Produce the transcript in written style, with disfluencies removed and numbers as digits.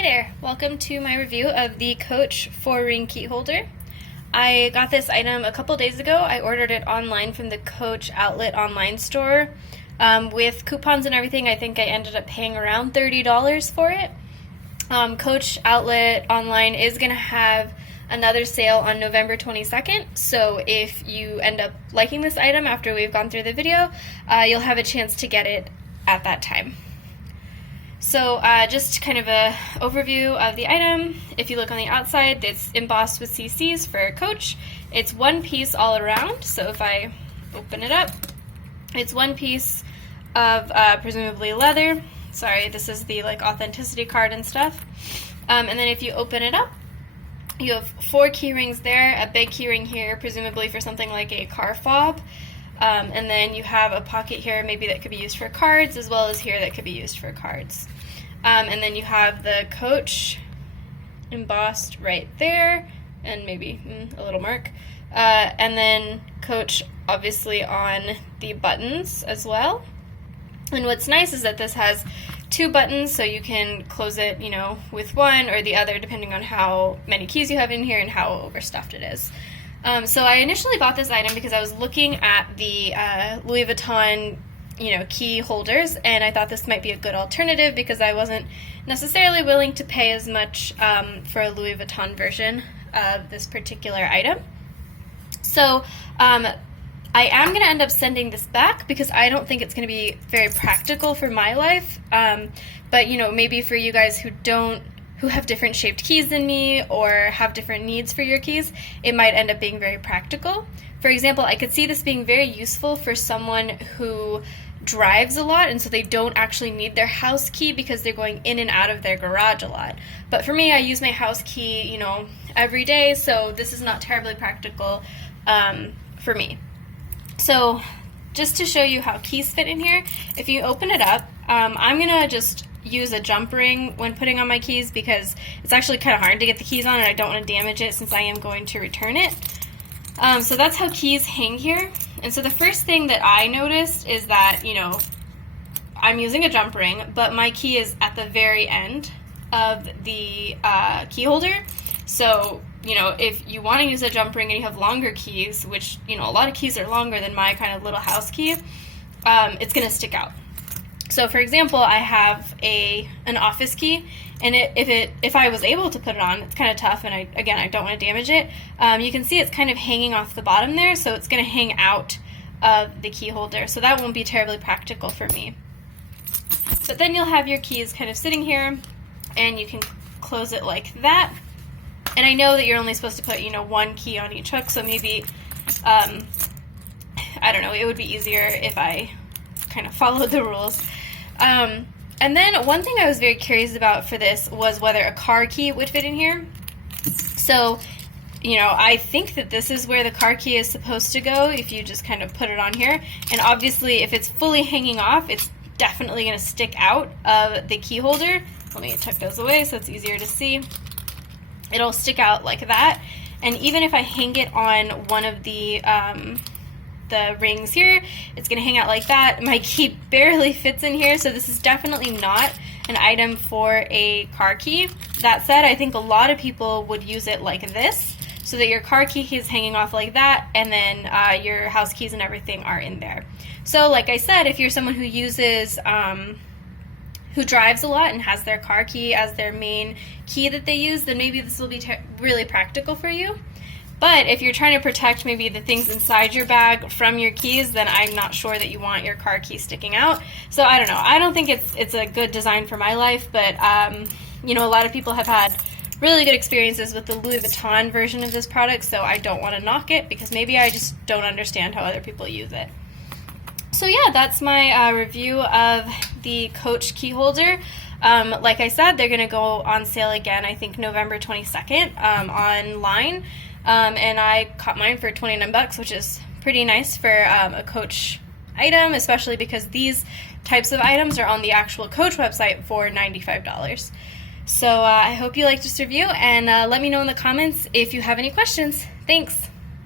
Hi there, welcome to my review of the Coach 4-ring key holder. I got this item a couple days ago. I ordered it online from the Coach outlet online store. With coupons and everything, I think I ended up paying around $30 for it. Coach outlet online is going to have another sale on November 22nd, so if you end up liking this item after we've gone through the video, you'll have a chance to get it at that time. So just kind of a overview of the item. If you look on the outside, it's embossed with CCs for Coach. It's one piece all around, so if I open it up, it's one piece of presumably leather. Sorry, this is the authenticity card and stuff. And then if you open it up, you have 4 key rings there, a big key ring here, presumably for something like a car fob. And then you have a pocket here, maybe that could be used for cards, as well as here that could be used for cards. And then you have the Coach embossed right there, and maybe a little mark. And then Coach obviously on the buttons as well. And what's nice is that this has 2 buttons, so you can close it, with one or the other, depending on how many keys you have in here and how overstuffed it is. So I initially bought this item because I was looking at the Louis Vuitton, key holders, and I thought this might be a good alternative because I wasn't necessarily willing to pay as much for a Louis Vuitton version of this particular item. So I am going to end up sending this back because I don't think it's going to be very practical for my life. But maybe for you guys who have different shaped keys than me or have different needs for your keys, it might end up being very practical. For example, I could see this being very useful for someone who drives a lot and so they don't actually need their house key because they're going in and out of their garage a lot. But for me, I use my house key, every day, so this is not terribly practical for me. So just to show you how keys fit in here, if you open it up, I'm going to just use a jump ring when putting on my keys because it's actually kind of hard to get the keys on and I don't want to damage it since I am going to return it. So that's how keys hang here. And so the first thing that I noticed is that, I'm using a jump ring, but my key is at the very end of the key holder. So, if you want to use a jump ring and you have longer keys, which, a lot of keys are longer than my kind of little house key, it's going to stick out. So for example, I have an office key, and if I was able to put it on, it's kind of tough, and I don't want to damage it. You can see it's kind of hanging off the bottom there, so it's going to hang out of the key holder. So that won't be terribly practical for me. But then you'll have your keys kind of sitting here, and you can close it like that. And I know that you're only supposed to put, one key on each hook, so maybe, I don't know, it would be easier if I kind of followed the rules. And then one thing I was very curious about for this was whether a car key would fit in here. So, I think that this is where the car key is supposed to go if you just kind of put it on here. And obviously, if it's fully hanging off, it's definitely going to stick out of the key holder. Let me tuck those away so it's easier to see. It'll stick out like that. And even if I hang it on one of the rings here, it's going to hang out like that. My key barely fits in here, so this is definitely not an item for a car key. That said, I think a lot of people would use it like this, so that your car key is hanging off like that, and then your house keys and everything are in there. So like I said, if you're someone who uses who drives a lot and has their car key as their main key that they use, then maybe this will be really practical for you. But if you're trying to protect maybe the things inside your bag from your keys, then I'm not sure that you want your car key sticking out. So I don't know. I don't think it's a good design for my life, but a lot of people have had really good experiences with the Louis Vuitton version of this product, so I don't want to knock it because maybe I just don't understand how other people use it. So yeah, that's my review of the Coach key holder. Like I said, they're going to go on sale again, I think November 22nd online. And I caught mine for $29, which is pretty nice for a Coach item, especially because these types of items are on the actual Coach website for $95. So I hope you liked this review, and let me know in the comments if you have any questions. Thanks!